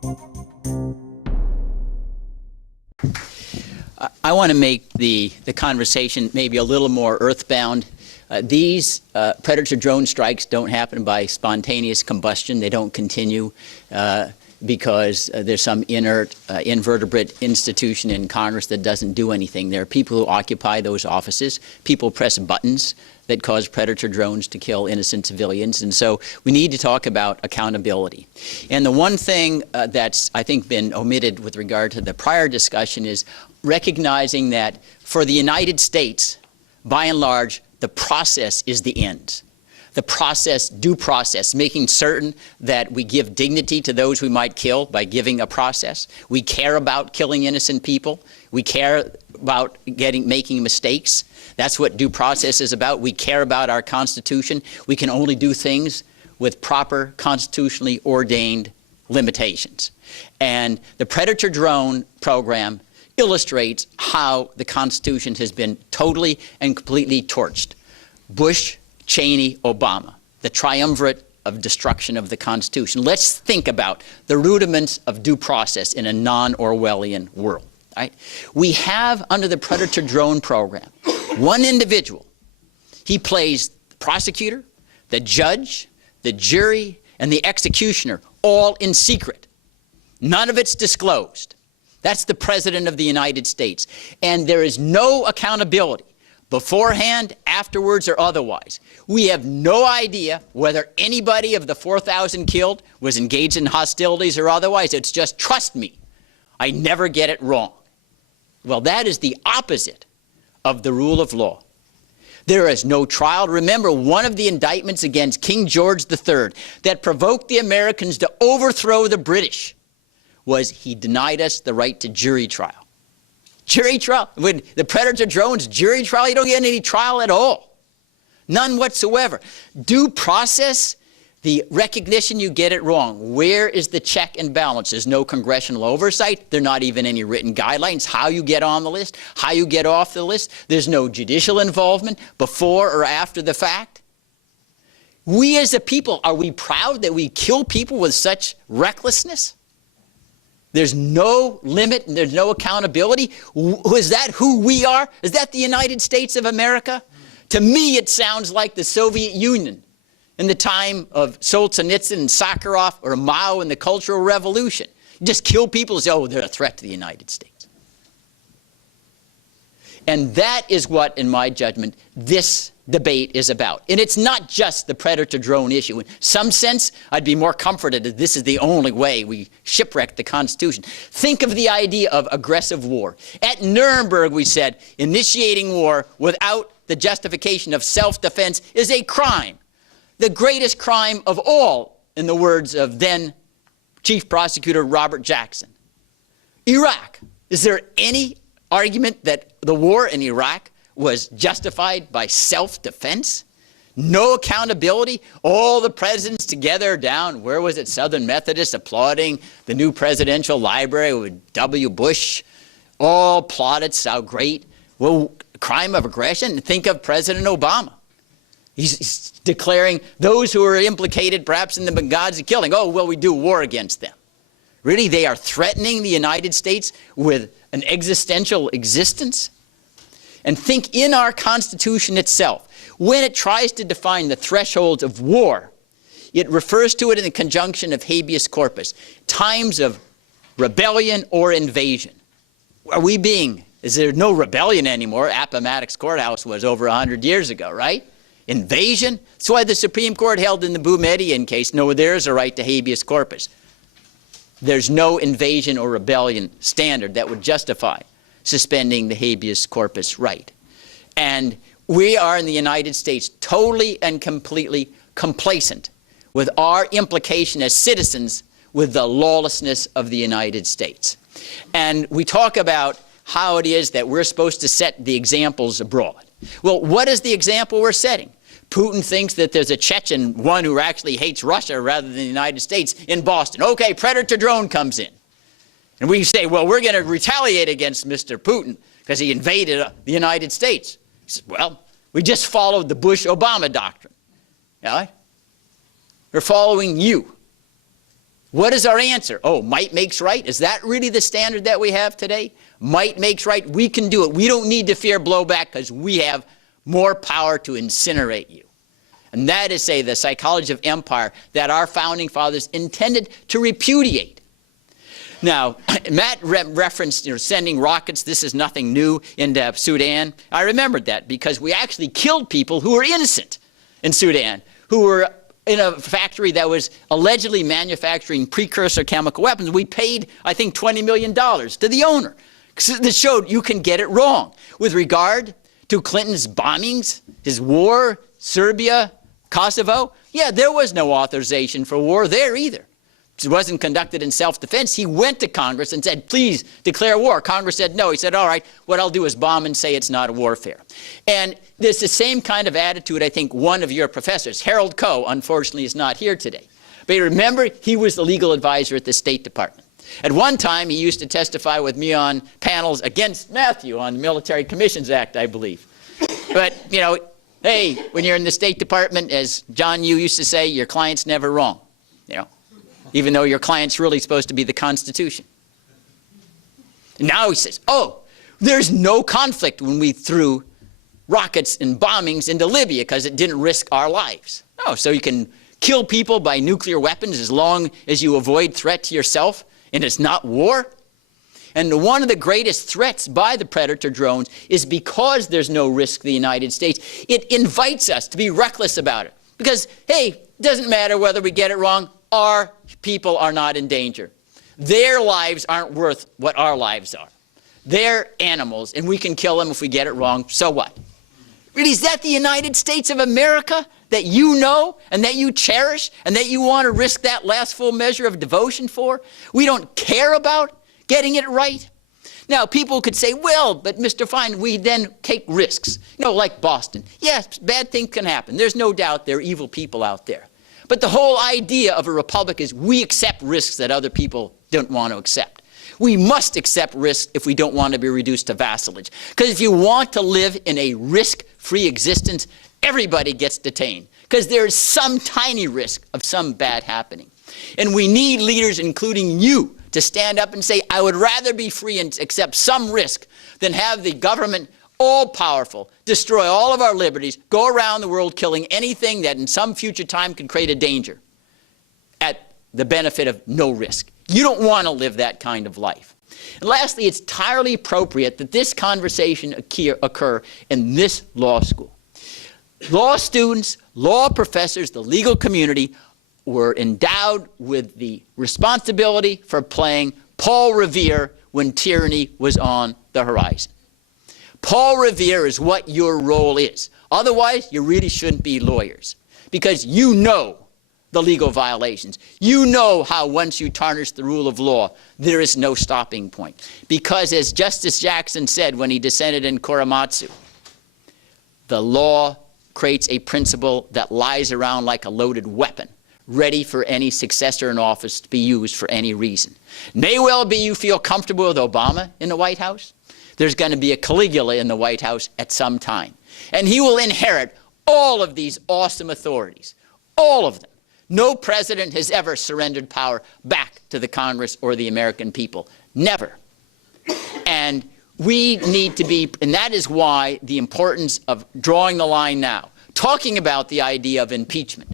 I want to make the conversation maybe a little more earthbound. These Predator drone strikes don't happen by spontaneous combustion. They don't continue because there's some inert, invertebrate institution in Congress that doesn't do anything. There are people who occupy those offices. People press buttons that cause Predator drones to kill innocent civilians. And so we need to talk about accountability. And the one thing that's, I think, been omitted with regard to the prior discussion is recognizing that for the United States, by and large, the process is the end. The process, due process, making certain that we give dignity to those we might kill by giving a process. We care about killing innocent people. We care about making mistakes. That's what due process is about. We care about our Constitution. We can only do things with proper constitutionally ordained limitations. And the Predator drone program illustrates how the Constitution has been totally and completely torched. Bush, Cheney, Obama, the triumvirate of destruction of the Constitution. Let's think about the rudiments of due process in a non-Orwellian world. Right? We have, under the Predator drone program, one individual. He plays the prosecutor, the judge, the jury, and the executioner, all in secret. None of it's disclosed. That's the President of the United States. And there is no accountability beforehand, afterwards, or otherwise. We have no idea whether anybody of the 4,000 killed was engaged in hostilities or otherwise. It's just, trust me, I never get it wrong. Well, that is the opposite of the rule of law. There is no trial. Remember, one of the indictments against King George III that provoked the Americans to overthrow the British was he denied us the right to jury trial. Jury trial, when the Predator drones, jury trial, you don't get any trial at all. None whatsoever. Due process, the recognition you get it wrong. Where is the check and balance? There's no congressional oversight. There are not even any written guidelines how you get on the list, how you get off the list. There's no judicial involvement before or after the fact. We as a people, are we proud that we kill people with such recklessness? There's no limit and there's no accountability. Is that who we are? Is that the United States of America? To me, it sounds like the Soviet Union in the time of Solzhenitsyn and Sakharov, or Mao in the Cultural Revolution. You just kill people and say, oh, they're a threat to the United States. And that is what, in my judgment, this debate is about. And it's not just the Predator drone issue. In some sense, I'd be more comforted that this is the only way we shipwreck the Constitution. Think of the idea of aggressive war. At Nuremberg, we said, initiating war without the justification of self-defense is a crime. The greatest crime of all, in the words of then Chief Prosecutor Robert Jackson. Iraq. Is there any argument that the war in Iraq was justified by self-defense? No accountability? All the presidents together down, where was it, Southern Methodist, applauding the new presidential library with W. Bush, all plaudits how great. Well, crime of aggression? Think of President Obama. He's declaring those who are implicated perhaps in the Benghazi killing, oh, well, we do war against them. Really, they are threatening the United States with an existential existence? And think in our Constitution itself, when it tries to define the thresholds of war, it refers to it in the conjunction of habeas corpus, times of rebellion or invasion. Is there no rebellion anymore? Appomattox Courthouse was over 100 years ago, right? Invasion? That's why the Supreme Court held in the Boumediene case, no, there is a right to habeas corpus. There's no invasion or rebellion standard that would justify suspending the habeas corpus right. And we are in the United States totally and completely complacent with our implication as citizens with the lawlessness of the United States. And we talk about how it is that we're supposed to set the examples abroad. Well, what is the example we're setting? Putin thinks that there's a Chechen, one who actually hates Russia rather than the United States, in Boston. Okay, Predator drone comes in. And we say, well, we're going to retaliate against Mr. Putin because he invaded the United States. He says, well, we just followed the Bush-Obama doctrine. All right? We're following you. What is our answer? Oh, might makes right? Is that really the standard that we have today? Might makes right? We can do it. We don't need to fear blowback because we have more power to incinerate you. And that is, say, the psychology of empire that our founding fathers intended to repudiate. Now, Matt referenced sending rockets. This is nothing new into Sudan. I remembered that because we actually killed people who were innocent in Sudan, who were in a factory that was allegedly manufacturing precursor chemical weapons. We paid, I think, $20 million to the owner. This showed you can get it wrong. With regard to Clinton's bombings, his war, Serbia, Kosovo, yeah, there was no authorization for war there either. It wasn't conducted in self-defense. He went to Congress and said, please declare war. Congress said no. He said, all right, what I'll do is bomb and say it's not a warfare. And there's the same kind of attitude, I think, one of your professors, Harold Coe, unfortunately is not here today. But you remember, he was the legal advisor at the State Department. At one time, he used to testify with me on panels against Matthew on the Military Commissions Act, I believe. But, you know, hey, when you're in the State Department, as John Yoo used to say, your client's never wrong, you know, even though your client's really supposed to be the Constitution. And now he says, oh, there's no conflict when we threw rockets and bombings into Libya because it didn't risk our lives. No, so you can kill people by nuclear weapons as long as you avoid threat to yourself, and it's not war. And one of the greatest threats by the Predator drones is because there's no risk to the United States, it invites us to be reckless about it. Because, hey, it doesn't matter whether we get it wrong, our people are not in danger. Their lives aren't worth what our lives are. They're animals, and we can kill them if we get it wrong, so what? Really, is that the United States of America that you know and that you cherish and that you want to risk that last full measure of devotion for? We don't care about getting it right? Now, people could say, well, but Mr. Fein, we then take risks. You know, like Boston. Yes, bad things can happen. There's no doubt there are evil people out there. But the whole idea of a republic is we accept risks that other people don't want to accept. We must accept risks if we don't want to be reduced to vassalage. Because if you want to live in a risk-free existence, everybody gets detained. Because there is some tiny risk of some bad happening. And we need leaders, including you, to stand up and say, I would rather be free and accept some risk than have the government all-powerful, destroy all of our liberties, go around the world killing anything that in some future time can create a danger at the benefit of no risk. You don't want to live that kind of life. And lastly, it's entirely appropriate that this conversation occur in this law school. Law students, law professors, the legal community were endowed with the responsibility for playing Paul Revere when tyranny was on the horizon. Paul Revere is what your role is. Otherwise, you really shouldn't be lawyers because you know the legal violations. You know how once you tarnish the rule of law, there is no stopping point. Because as Justice Jackson said when he dissented in Korematsu, the law creates a principle that lies around like a loaded weapon, ready for any successor in office to be used for any reason. May well be you feel comfortable with Obama in the White House. There's going to be a Caligula in the White House at some time. And he will inherit all of these awesome authorities, all of them. No president has ever surrendered power back to the Congress or the American people. Never. And we need to be, and that is why the importance of drawing the line now, talking about the idea of impeachment.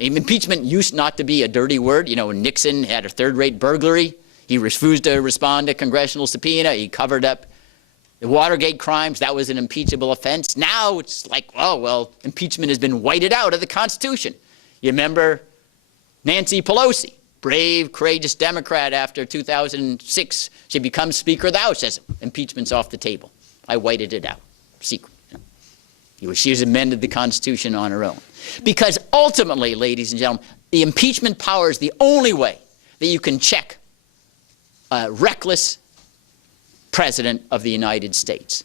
Impeachment used not to be a dirty word. You know, when Nixon had a third-rate burglary, he refused to respond to congressional subpoena. He covered up the Watergate crimes. That was an impeachable offense. Now it's like, oh, well, impeachment has been whited out of the Constitution. You remember Nancy Pelosi, brave, courageous Democrat after 2006. She becomes Speaker of the House, says impeachment's off the table. I whited it out, secret. She has amended the Constitution on her own. Because ultimately, ladies and gentlemen, the impeachment power is the only way that you can check a reckless president of the United States.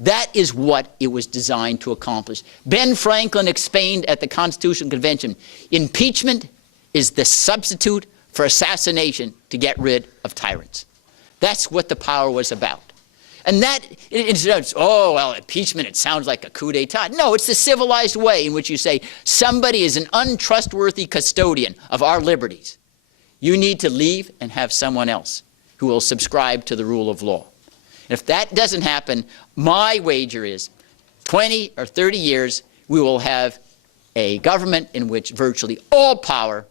That is what it was designed to accomplish. Ben Franklin explained at the Constitutional Convention, impeachment is the substitute for assassination to get rid of tyrants. That's what the power was about. And that, it's, oh, well, impeachment, it sounds like a coup d'etat. No, it's the civilized way in which you say somebody is an untrustworthy custodian of our liberties. You need to leave and have someone else who will subscribe to the rule of law. If that doesn't happen, my wager is 20 or 30 years, we will have a government in which virtually all power,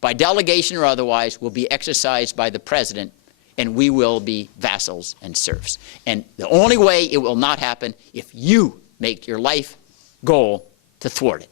by delegation or otherwise, will be exercised by the president, and we will be vassals and serfs. And the only way it will not happen if you make your life goal to thwart it.